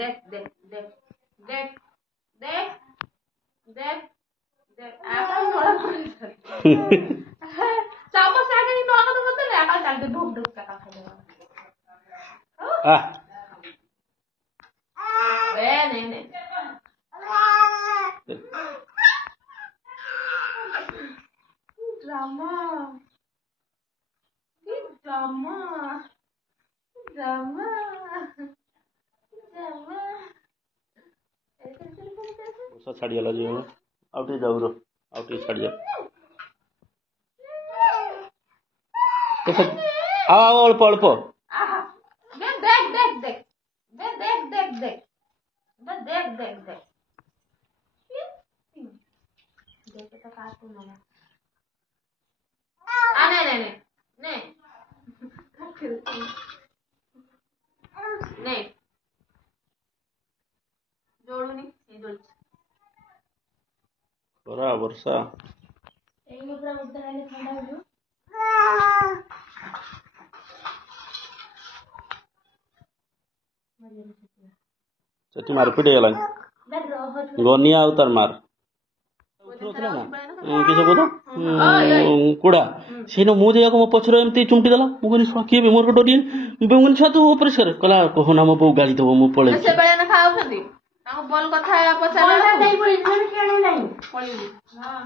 देख देख देख देख देख देख देख चापो सागे नहीं तो आगे तो बता ले आगे चल के ढूक ढूक का खा ले नहीं नहीं ड्रामा ड्रामा ड्रामा ड्रामा ऐसा छाड़ी वाला जो आउटे जाऊ रो आउटे छाड़ी जा आओ अल्प अल्प देख देख देख देख देख देख देख देख देख देख देख देख तो कार्टून है नहीं नहीं नहीं नहीं नहीं जोड़ूनी ये जोड़ खरा वर्षा एक पूरा मुद्दा है ठंडा हो जो सेठी मार पिटे गला गनिया उतार मार किसे को कुड़ा सेनो मु जे को पछरो एमती चुमटी देला मु गनी सो के मोर को डोडी बेंगन छ तू परिष्कार कला कोहना मो बो गाली दबो मु पळे से बळे ना खाओ छथि ताको बोल कथा है पछारे ना नहीं पड़ी मन केणे नहीं पड़ी हां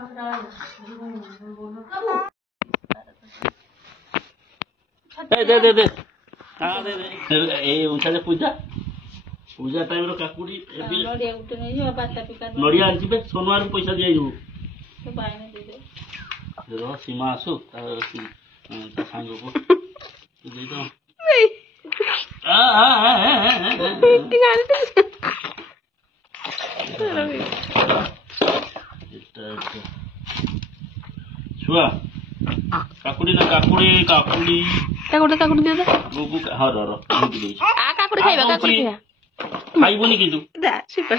दे दे दे हां दे दे ए उनसा पूजा पूजा टाइम रो काकुडी नडिया उठे नहीं जो पाता पिका नडिया आनजिबे सोनवार पैसा दिया जो तो पाए नहीं दे रो सीमा आसु ता सांग को दे दो नहीं आ गाली छुआ काकुडी ना काकुडी काकुडी काकुडी दे दे गुगु हा रो गुगु दे आ काकुडी खाइबा काकुडी खाइबा खाइबोनी किंतु दा सुपर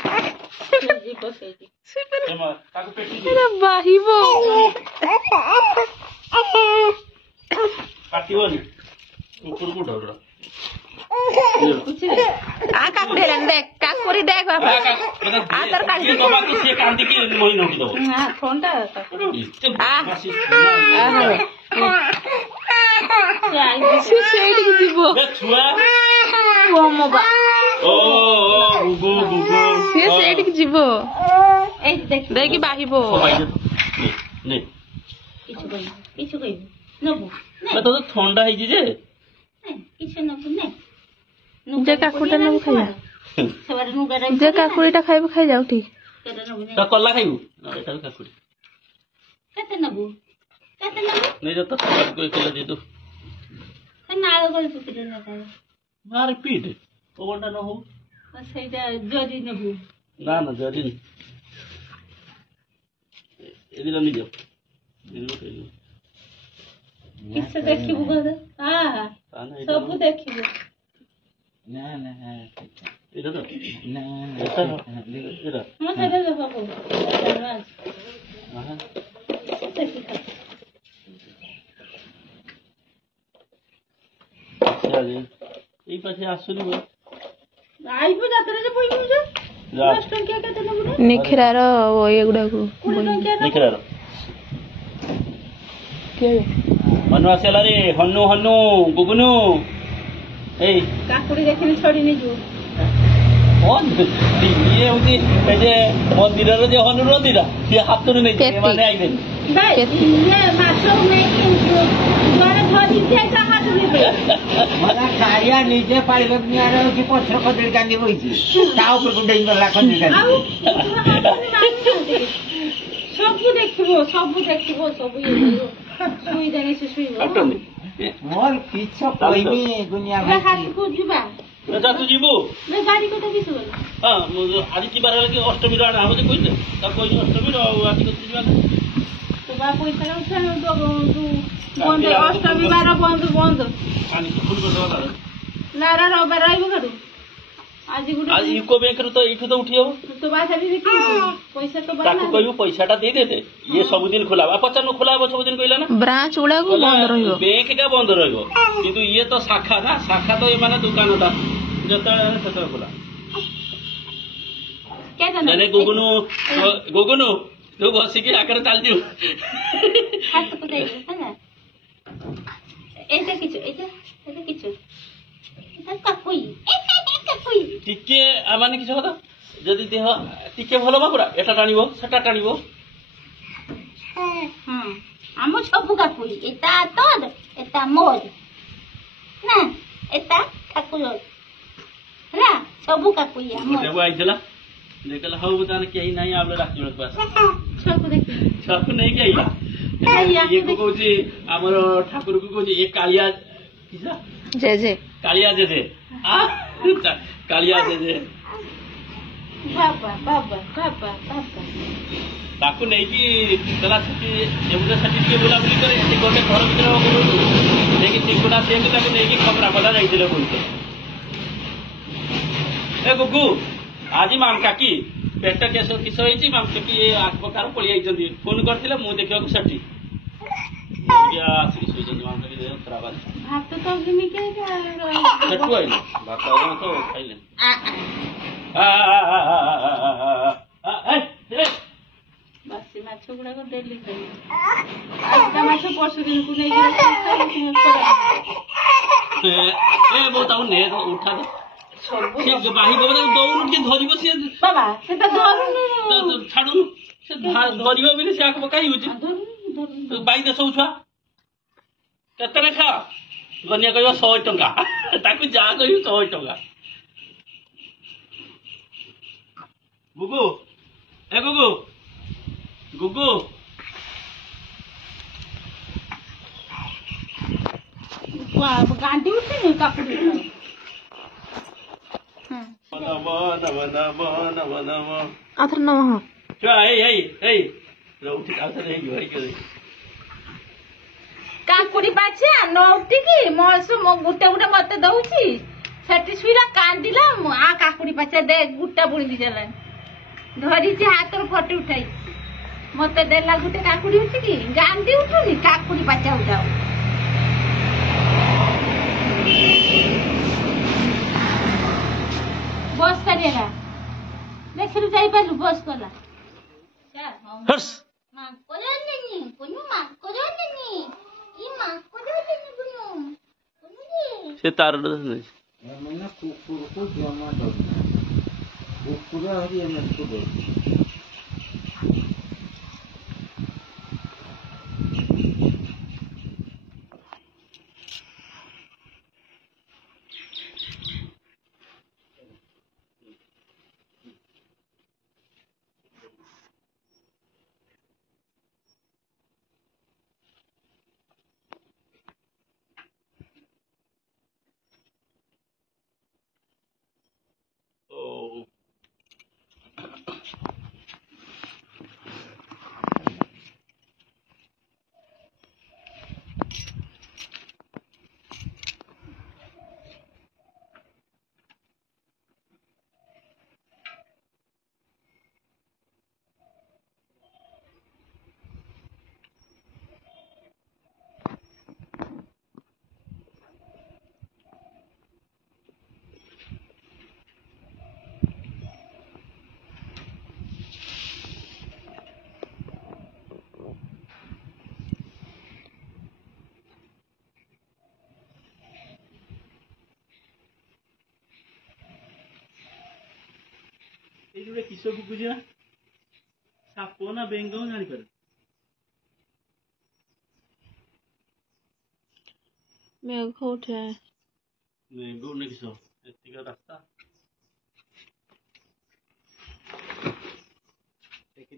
जीपो सेजी सुपर एमा ताको पेटी दे अरे बाहिबो काटिबोनी ऊपर को ढोरा आ काकुडी रंग देख काकुडी देख बाबा आदर काटी बाबा की से कांदी की मोई नोकी दो हां फोनटा सेडी की जीवो छुआ ओ मोबा ओ गुगु गुगु सेडी की जीवो ए देख देखि बाहिबो ने किछु कहि नबु मैं तो ठंडा है जी जे किछु नबु ने जे काकुटा नबु खाइया सवार नुगारा जे काकुटा खाइबो खाइ जाउ ठी केते नबु ने तो कल्ला खाइबू एटा काकुड़ी केते नबु नहीं तो कोई केला दे दो नाल गोल पुतिले ना मार पीट ओ वंडा न हो ସେଇଟା ଜରି ନେବୁ ନା ନା ଜରି ଏଦିନ ନିଜ କିସ ଦେଖିବୁ ଘରେ ସବୁ ଦେଖିବୁ ନା ନା ଏଇଟା ତ ନା ଏଇଟା ହଁ ସେଇଟା ସବୁ ଏଇ ପାଖେ ଆସୁନି ଆଇବୁ ଯାତ୍ରାରେ ପଇବୁ ଯେ 10 ଟଙ୍କିଆ କେତେ ନେବୁ ନା ନିଖିରାର ଏଗୁଡାକୁ 20 ଟଙ୍କିଆ ନିଖିରାର ହନୁ ଆସିଲା ରେ ହନୁ ହନୁ ଗୁଗୁନୁ ଏଇ କାକୁଡି ଦେଖିନି ଛଡି ନେଇଯିବୁ ଇଏ ହଉଛି ଏ ଯେ ମନ୍ଦିରର ଯେ ହନୁ ରନ୍ଦିରା ସିଏ ହାତରୁ ନେଇଯିବେ ଏମାନେ ଆଇବେନି ଇଏ ମାଛ ନେଇକି ଜଣେ ଧରିକି ତା ହାତରୁ ନେବେ କାଳିଆ ନିଜେ ପାଇଲେ ନିଆରେ ହଉଛି ପଛର ଖଜୁରୀ କାନ୍ଦି ବଇଛି ତା ଉପରକୁ ଡେଇଁ ଗଲା ଖଜୁରୀ କାନ୍ଦି ସବୁ ଦେଖିବ ସବୁ ଶୋଇ ଦେନେ ସେ ଶୋଇବ ମୋର କିଛି କହିବି ଦୁନିଆ ହାତକୁ ଯିବା ତୁ ଯିବୁ ଗାଡି କଥା କିଛି ଗଲା ହଁ ଆଜି ଯିବାର ହେଲେ କି ଅଷ୍ଟମୀର ଆଣା ହବ ଯେ କହିଲେ ତାକୁ କହିଲି ଅଷ୍ଟମୀର ଆଉ ଆଜି କଥା ଯିବା ତ ବା ପଇସା ବନ୍ଦ ଅଷ୍ଟମୀ ବାର ବନ୍ଦ ନା ରବିବାର ରହିବ ଘରୁ ଆଜି ୟୁକୋ ବ୍ୟାଙ୍କରୁ ତ ଏଇଠୁ ତ ଉଠି ହବ ତୋ ବାସା ବି ପଇସା ତ ତାକୁ କହିବୁ ପଇସାଟା ଦେଇଦେତେ ଇଏ ସବୁଦିନ ଖୋଲା ହବ ପଚାରୁନ ଖୋଲା ହବ ସବୁଦିନ କହିଲା ନା ବ୍ରାଞ୍ଚ ଗୁଡାକୁ ବନ୍ଦ ରହିବ ବ୍ୟାଙ୍କ ଟା ବନ୍ଦ ରହିବ କିନ୍ତୁ ଇଏ ତ ଶାଖା ନା ଶାଖା ତ ଏମାନେ ଦୋକାନଟା ଯେତେବେଳେ ସେତେବେଳେ ଖୋଲା ନାଇଁ ଗୁଗୁନୁ ଗୁଗୁନୁ ତୁ ବସିକି ଆଗରେ ଚାଲିଯିବୁ ହାତକୁ ଦେଇଦେବୁ ହେଲା ଏଇଟା କିଛି ଏଇଟା କିଛି କାକୁଇ ଟିକେ ମାନେ କିଛି କଥା ଯଦି ଦେହ ଟିକେ ଭଲ ବାକୁରା ଏଟା ଟାଣିବ ସେଟା ଟାଣିବ ଆମ ସବୁ କାକୁଇ ଏଟା ତୋର ଏଟା ମୋର ନା ଏଟା ଠାକୁର ହେଲା ସବୁ କାକୁଇ ଆମର ଆଇଥିଲା ଦେଖିଲା ହଉ ତାହେଲେ କେହି ନାହିଁ ଆମେ ରାତି ବେଳକୁ ଆସ ଛୁଆକୁ ଦେଖି ଛୁଆକୁ ନେଇକି ଆଇଲା ଇଏକୁ କହୁଛି ଆମର ଠାକୁରକୁ କହୁଛି ଏ କାଳିଆ ଜେଜେ କାଳିଆ ଜେଜେ କାଳିଆ ଜେଜେ ବାବା ବାବା ବାବା ବାବା ତାକୁ ନେଇକି ଗଲା ସେଠି ଏମିତି ସେଠି ଟିକେ ବୁଲାବୁଲି କରି ସେଠି ଗୋଟେ ଘର ଭିତରେ ନେଇକି ଚିଙ୍କୁଡ଼ା ସେମିତି ତାକୁ ନେଇକି ଖବରାପଦା ଯାଇଥିଲେ କହୁଛ ଏ ଗୁଗୁ ଆଜି ମାମକାକି ପେଟ କେଶ କିସ ହେଇଛି ମାମକାକି ଏ ଆଖପାଖରେ ପଳେଇ ଯାଇଛନ୍ତି ଫୋନ କରିଥିଲେ ମୁଁ ଦେଖିବାକୁ ସେଠି ଆସିକି ଶୋଇଛନ୍ତି ମାମକାକି ଦେହ ଖରାପ ଅଛି ଭାତ ତ କେମିତି ସେଠୁ ଆଇଲେ ଭାତ ତ ଖାଇଲେ ବାସି ମାଛ ଗୁଡାକ ଡେଲି ଖାଇବେ ମାଛ ପରଶୁ ଦିନକୁ ନେଇକି ବୋଉ ତାକୁ ନେ ଉଠା ବାହି ଦବ ତାକୁ ଦଉନୁ ଟିକେ ଧରିବ ସିଏ ବାବା ସେଟା ଧରୁନି ଛାଡୁନୁ ସେ ଧରିବ ବୋଲି ସେ ଆଖ ପକାଇ ହଉଛି ବାଇ ଦେ ସବୁ ଛୁଆ କେତେ ଲେଖା ଗନିଆ କହିବ 100 ଟଙ୍କା ତାକୁ ଯାହା କହିବୁ 100 ଟଙ୍କା ଗୁଗୁ ଏ ଗୁଗୁ ଗୁଗୁ ଗାଣ୍ଡି ଉଠେନି କାକୁଡି ଆଥର ନମ ଛୁଆ ଏଇ ଉଠି ଆଉଥରେ ହେଇଯିବ କାକୁଡି ପାଚିଆ ନ ଉଠିକି ଗୋଟେ ଗୋଟେ ମତେ ଦଉଛି ସେଠି ଶୁଇଲା କାନ୍ଦିଲା ଆ କାକୁଡି ପାଚିଆ ଦେ ଗୁଟା ବୁଣି ଦେଇଦେଲାଣି ଧରିଛି ହାତରୁ ଫଟୋ ଉଠାଇ ମତେ ଦେଲା ଗୋଟେ କାକୁଡି ଉଠିକି ଗାନ୍ଧି ଉଠୁନି କାକୁଡି ପାଚିଆ ଉଠାଉ ବସ୍ କରିଲା ଦେଖିଲୁ ଯାଇପାରିଲୁ ବସ୍ କଲା ସେ ତାର କୁକୁରକୁ ଜମା ଦଉ କୁକୁର ହରି ଏମାନଙ୍କୁ ଦଉ ଏଇଠି ଗୋଟେ କିସ ବୁକୁଛି ନା ସାପ ନା ବେଙ୍ଗ ଜାଣିପାରେ ମେଘ ଉଠେ ବେଙ୍ଗ ନା କିସ ଏତିକ ରାସ୍ତା ଦେଖି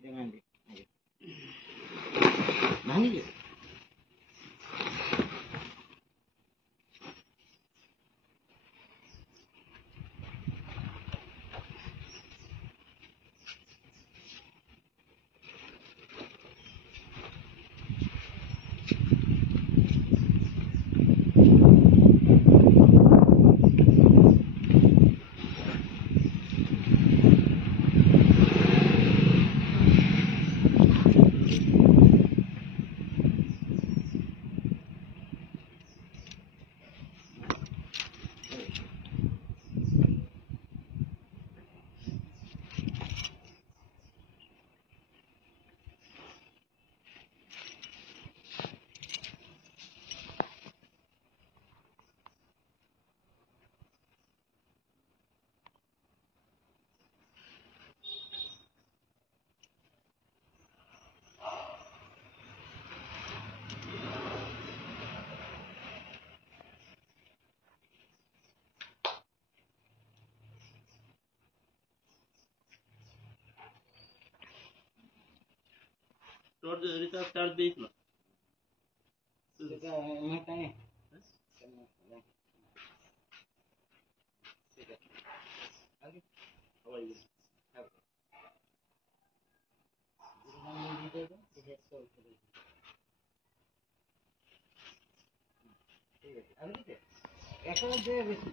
ଭାଙ୍ଗି রিচার্জ চার্জ দিয়েছিল এখন বেশি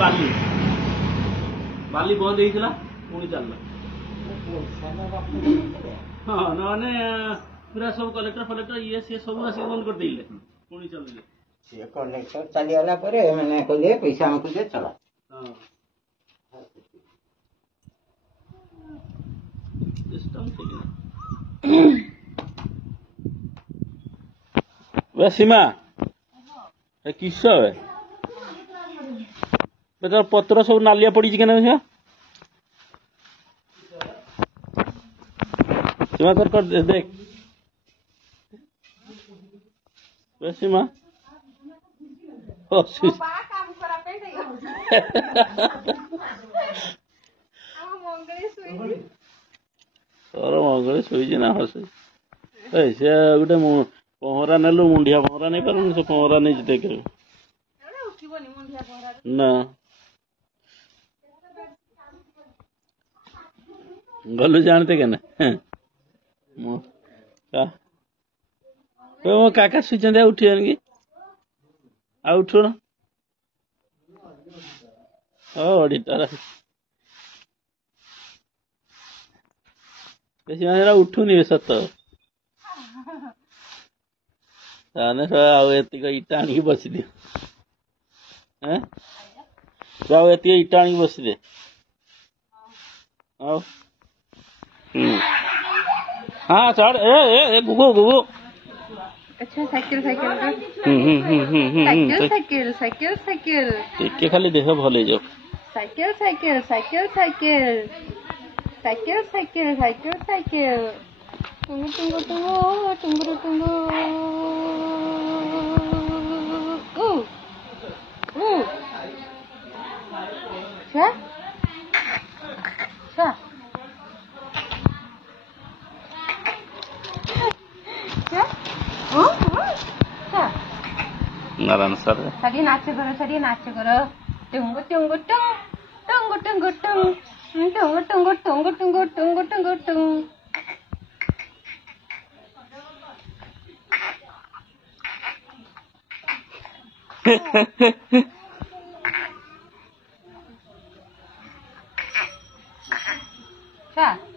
ଖାଲି ବାଲି ବନ୍ଦ ହେଇଥିଲା ପୁଣି ଚାଲିଲା ହଁ ନହେଲେ ପୁରା ସବୁ କଲେକ୍ଟର ଫଲେକ୍ଟର ଇଏ ସିଏ ସବୁ ଆସିକି ବନ୍ଦ କରିଦେଇଲେ ପୁଣି ଚାଲିଲେ ସେ କଲେକ୍ଟର ଚାଲିଗଲା ପରେ ମାନେ କହିଲେ ପଇସା ଆମକୁ ଦେ ଚଲା ହଁ ସିଷ୍ଟମ ଠିକ वे सीमा किस बेटा पत्र सब नालिया पड़ी के सीमा कर देख वे सीमा मंगली शुई ना हस से गोटे पहरा नेलु मुंडिया पहरा नहीं पार से पहरा नहीं देख ना गलु जानते के मो काका शुई उठी कि आ उठु न अडिटर उठुनि सत इटा आनी बसी दे इटा आनी बसी दे हाँ चढ़ ए गुगु गुगु अच्छा cycle cycle cycle cycle cycle टिके खाली देह भले जाओ cycle cycle cycle cycle cycle cycle cycle cycle टुंगु टुंगु टुंगु टुंगु टुंगु क्या क्या क्या क्या नारायण सर सरी नाच करो टुंगु टुंगु टुंग टुंगु टुंगु टुंग टुंगु टुंगु टुंगु टुंगु टुंगु टुंगु टुंग क्या